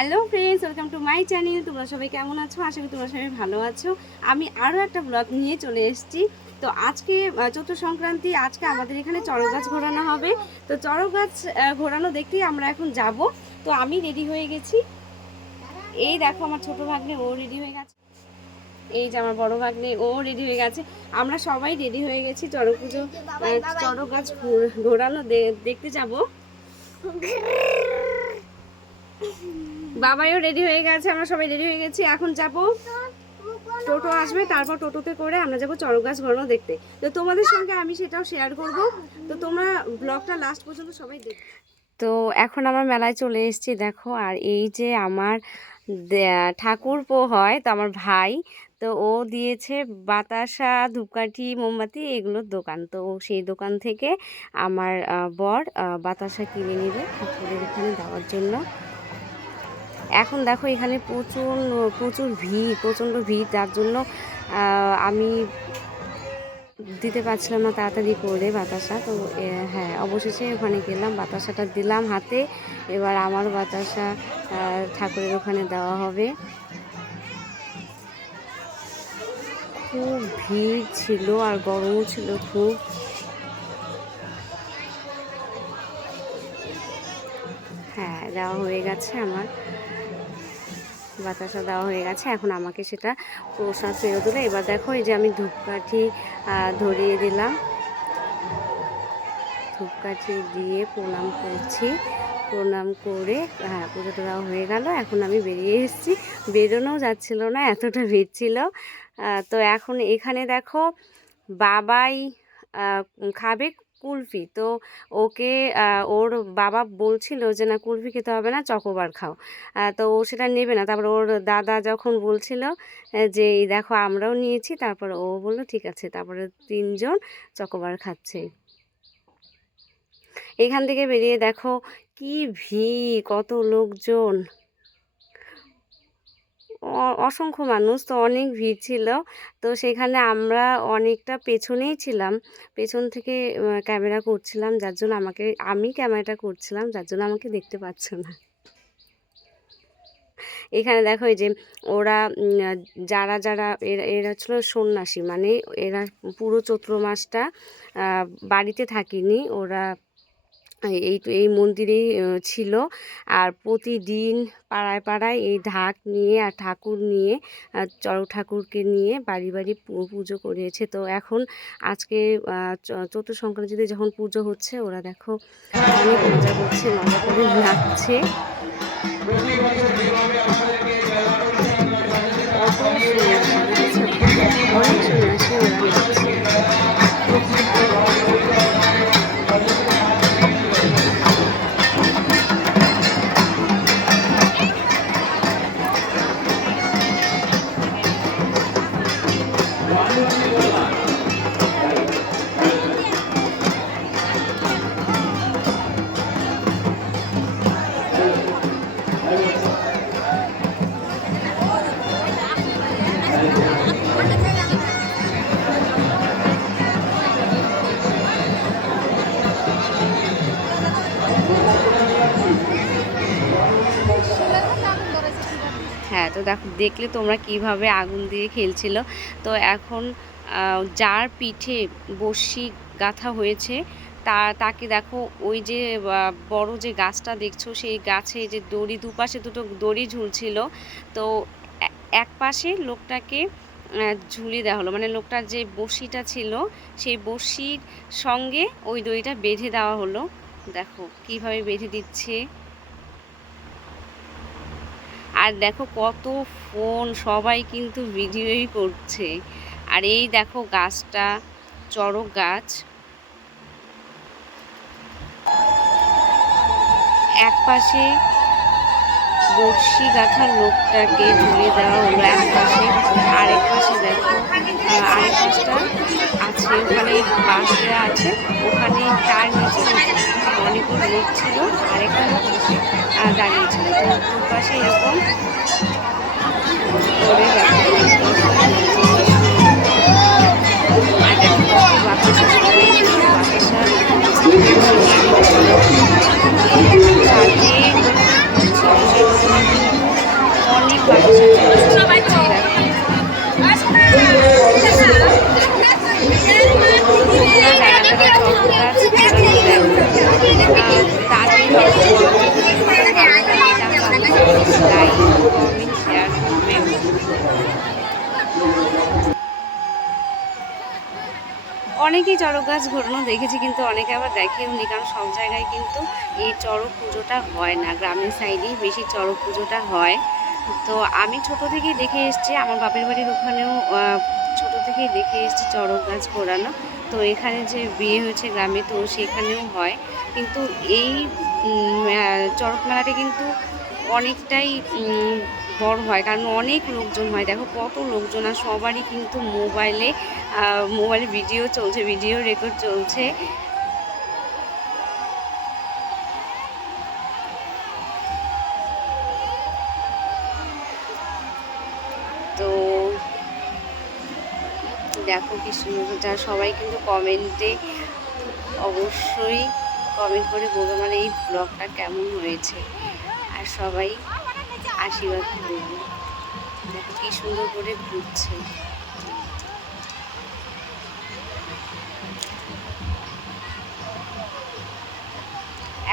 Hello friends, welcome to my channel. তোমরা সবাই কেমন আছো? আশা করি তোমরা সবাই ভালো আছো। আমি আরও একটা ব্লগ নিয়ে চলে এসেছি। তো আজকে চৈত্র সংক্রান্তি, আজকে আমাদের এখানে চড়ক গাছ ঘোরানো হবে। তো চড়ক গাছ ঘোরানো দেখতেই আমরা এখন যাব। তো আমি রেডি হয়ে গেছি। এই দেখো আমার ছোট ভাগ্নে, ও রেডি হয়ে গেছে। এই যে আমার বড় ভাগ্নে, ও রেডি হয়ে গেছে। আমরা সবাই রেডি হয়ে গেছি চড়ক পুজো, চড়ক গাছ ঘোরানো দেখতে যাব। বাবাইও রেডি হয়ে গেছে, আমরা সবাই রেডি হয়ে গেছি। এখন যাব, টোটো আসবে, তারপর টোটোতে করে আমরা যাবো চড়ক গাছ ঘোরানো দেখতে। তো তোমাদের সঙ্গে আমি সেটাও শেয়ার করব। তো তোমরা ব্লগটা লাস্ট পর্যন্ত সবাই দেখ। তো এখন আমার মেলায় চলে এসেছি দেখো। আর এই যে আমার ঠাকুরপো হয়, তো আমার ভাই, তো ও দিয়েছে বাতাসা, ধূপকাঠি, মোমবাতি এগুলোর দোকান। তো সেই দোকান থেকে আমার বর বাতাসা কিনে নিবে ঠাকুরের এখানে দেওয়ার জন্য। এখন দেখো এখানে প্রচুর ভিড়, প্রচণ্ড ভিড়, যার জন্য আমি দিতে পারছিলাম না তাড়াতাড়ি করে বাতাসা। তো হ্যাঁ, অবশেষে ওখানে গেলাম, বাতাসাটা দিলাম হাতে। এবার আমার বাতাসা ঠাকুরের ওখানে দেওয়া হবে। খুব ভিড় ছিল আর গরমও ছিল খুব। হ্যাঁ, দেওয়া হয়ে গেছে, আমার বাতাসা দেওয়া হয়ে গেছে। এখন আমাকে সেটা প্রসাদ ফেরত দিলে। এবার দেখো এই যে আমি ধূপকাঠি ধরিয়ে দিলাম, ধূপকাঠি দিয়ে প্রণাম করছি। প্রণাম করে হ্যাঁ, পুজোটা দেওয়া হয়ে গেল। এখন আমি বেরিয়ে এসেছি, বেরোনোও যাচ্ছিল না, এতটা ভিড় ছিল। তো এখন এখানে দেখো বাবাই খাবে কুলফি। তো ওকে ওর বাবা বলছিল যে না, কুলফি খেতে হবে না, চকোবার খাও। তো ও সেটা নেবে না। তারপর ওর দাদা যখন বলছিল যে এই দেখো আমরাও নিয়েছি, তারপর ও বললো ঠিক আছে। তারপরে 3জন চকোবার খাচ্ছে। এখান থেকে বেরিয়ে দেখো কি ভিড়, কত লোকজন, অসংখ্য মানুষ, তো অনেক ভিড় ছিল। তো সেখানে আমরা অনেকটা পেছনেই ছিলাম, পেছন থেকে ক্যামেরা করছিলাম, যার জন্য আমি ক্যামেরাটা করছিলাম, যার জন্য আমাকে দেখতে পাচ্ছ না। এখানে দেখো এই যে ওরা যারা যারা এরা ছিল সন্ন্যাসী, মানে এরা পুরো চৈত্র মাসটা বাড়িতে থাকিনি, ওরা এই মন্দিরেই ছিল। আর প্রতিদিন পাড়ায় পাড়ায় এই ঢাক নিয়ে আর ঠাকুর নিয়ে, চড়ক ঠাকুরকে নিয়ে বাড়ি বাড়ি পুজো করিয়েছে। তো এখন আজকে চৈত্র সংক্রান্তিতে যখন পুজো হচ্ছে, ওরা দেখো অনেক মজা করছে, মজা করে নাচছে। অনেক সন্ন্যাসী ওরা নাচছে। হ্যাঁ, তো দেখো, দেখলে তোমরা কিভাবে আগুন দিয়ে খেলছিল। তো এখন যার পিঠে বড়শি গাঁথা হয়েছে তাকে দেখো, ওই যে বড় যে গাছটা দেখছো, সেই গাছে যে দড়ি, দুপাশে দুটো দড়ি ঝুলছিল। তো এক পাশে লোকটাকে ঝুলিয়ে দেওয়া হলো, মানে লোকটার যে বড়শিটা ছিল সেই বড়শির সঙ্গে ওই দড়িটা বেঁধে দেওয়া হলো। দেখো কিভাবে বেঁধে দিচ্ছে। আর দেখো কত ফোন, সবাই কিন্তু ভিডিওই করছে। আর এই দেখো গাছটা চড়ক গাছ, এক পাশে বড়শি গাঁথার লোকটাকে ঝুলিয়ে দেওয়া হলো এক পাশে, আরেক পাশে দেখো আরেক পাশটা আছে, ওখানে বাঁশ দেওয়া আছে, ওখানে তার নিচে অনেকগুলো লোক ছিল, আরেকটা লোক দাঁড়িয়েছিল। তো দুপাশে এরকম করে বাতাসা সবাই বাতাসা অনেকেই চড়ক গাছ ঘোরানো দেখেছি, কিন্তু অনেকে আবার দেখেও নি, কারণ সব জায়গায় কিন্তু এই চড়ক পুজোটা হয় না, গ্রামের সাইডেই বেশি চড়ক পুজোটা হয়। তো আমি ছোট থেকেই দেখে এসেছি, আমার বাপের বাড়ির ওখানেও ছোট থেকেই দেখে এসেছি চড়ক গাছ ঘোরানো। তো এখানে যে বিয়ে হয়েছে গ্রামে, তো সেখানেও হয়। কিন্তু এই চড়ক মেলাটা কিন্তু অনেকটাই বড় হয়, কারণ অনেক লোকজন হয়। দেখো কত লোকজন, আর সবারই কিন্তু মোবাইলে ভিডিও চলছে, ভিডিও রেকর্ড চলছে। তো দেখো কি সুন্দর, যা সবাই কিন্তু কমেন্টে অবশ্যই কমেন্ট করে বলবো মানে এই ব্লগটা কেমন হয়েছে, আর সবাই আশীর্বাদ করবে। দেখো কি সুন্দর করে ঘুরছে।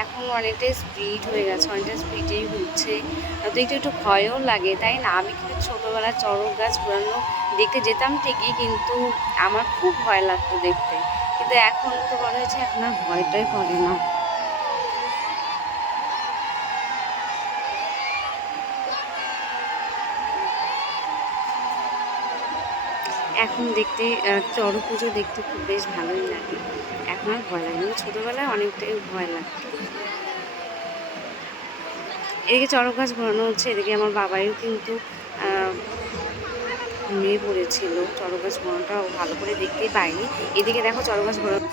এখন অনেকটাই স্পিড হয়ে গেছে, অনেকটা স্পিডেই ঘুরছে। তো একটু একটু ভয়ও লাগে, তাই না? আমি কিন্তু ছোটোবেলায় চড়ক গাছ ঘোরানো দেখতে যেতাম ঠিকই, কিন্তু আমার খুব ভয় লাগতো দেখতে। কিন্তু এখন তো বড় হয়েছে, এখন আর ভয়টাই করে না। এখন দেখতে চড়ক পুজো দেখতে খুব বেশ ভালোই লাগে, এখন আর ভয় লাগে না। ছোটোবেলায় অনেকটাই ভয় লাগতো। এদিকে চড়ক গাছ ঘোরানো হচ্ছে, এদিকে আমার বাবাইও কিন্তু ঘুমিয়ে পড়েছিল। চড়ক গাছ ঘোরানোটা ভালো করে দেখতেই পাইনি। এদিকে দেখো চড়ক গাছ ঘোরানো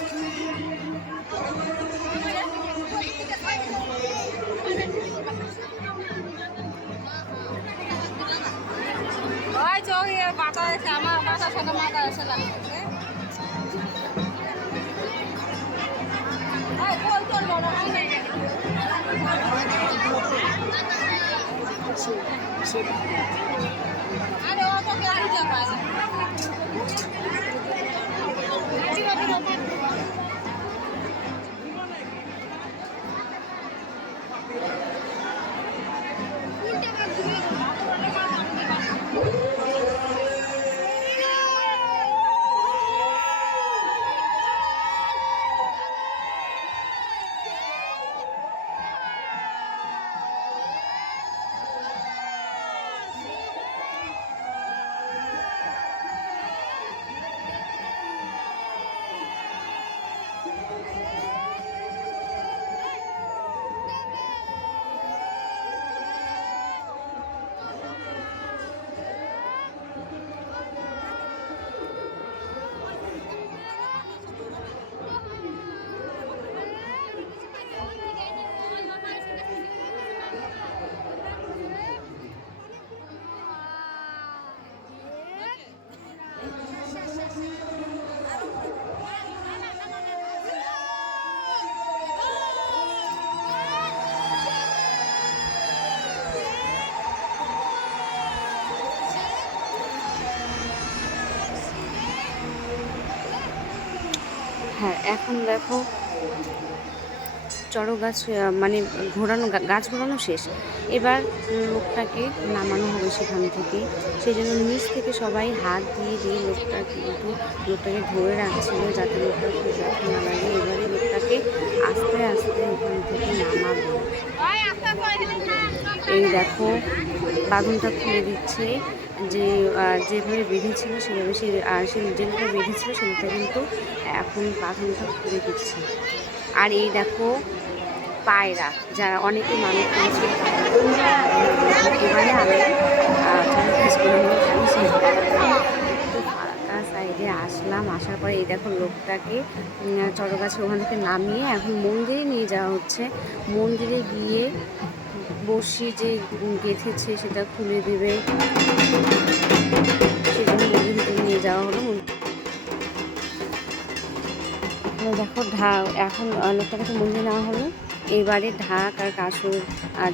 হ্যাঁ, এখন দেখো চড়ক গাছ মানে ঘোরানো গাছ ঘোরানো শেষ। এবার লোকটাকে নামানো হবে সেখান থেকে, সেই জন্য নিচ থেকে সবাই হাত দিয়ে দিয়ে লোকটাকে ধরে রাখছিল, যাতে লোকটা খুব ব্যথা না লাগে। এবারে লোকটাকে আস্তে আস্তে ওখান থেকে নামাবে। এই দেখো বাঁধনটা খুলে দিচ্ছে, যেভাবে বেঁধেছিল সেভাবে সে যেটা বেঁধেছিল সেটা কিন্তু এখন বাঁধনটা খুলে দিচ্ছে। আর এই দেখো পায়রা, যারা অনেকে মানুষ করেছে, এবারে আমি ফাঁকা সাইডে আসলাম, আসার পরে এই দেখো লোকটাকে চড়ক গাছের ওখান থেকে নামিয়ে এখন মন্দিরে নিয়ে যাওয়া হচ্ছে। মন্দিরে গিয়ে বসি যে গেঁথেছে সেটা খুলে দেবে, সেজন্য মন্দির ভিতরে নিয়ে যাওয়া হলো। দেখো এখন লোকটাকে তো মন্দিরে নেওয়া হলো। এবারে ঢাক আর কাসর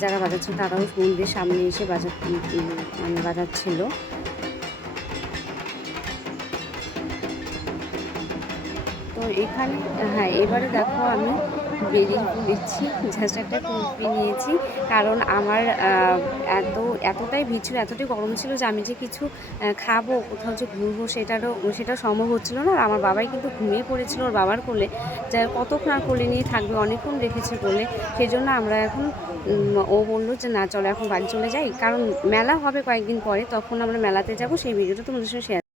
যারা বাজাচ্ছিল তারাও মন্দিরের সামনে এসে বাজাচ্ছিল। তো এখানে হ্যাঁ, এবারে দেখো আমি বেরিয়ে পড়েছি, জাস্ট একটা কুলফি নিয়েছি, কারণ আমার এতটাই ভিড় ছিল, এতটাই গরম ছিল যে আমি যে কিছু খাবো, কোথাও যে ঘুরবো সেটা সম্ভব হচ্ছিল না। আর আমার বাবাই কিন্তু ঘুমিয়ে পড়েছিল ওর বাবার কোলে, যা কতক্ষণ আর কোলে নিয়ে থাকবে, অনেকক্ষণ রেখেছে কোলে। সেই জন্য আমরা এখন ও বললো যে না চলো এখন বাড়ি চলে যাই, কারণ মেলা হবে কয়েকদিন পরে, তখন আমরা মেলাতে যাব, সেই ভিডিওটা তোমাদের সঙ্গে শেয়ার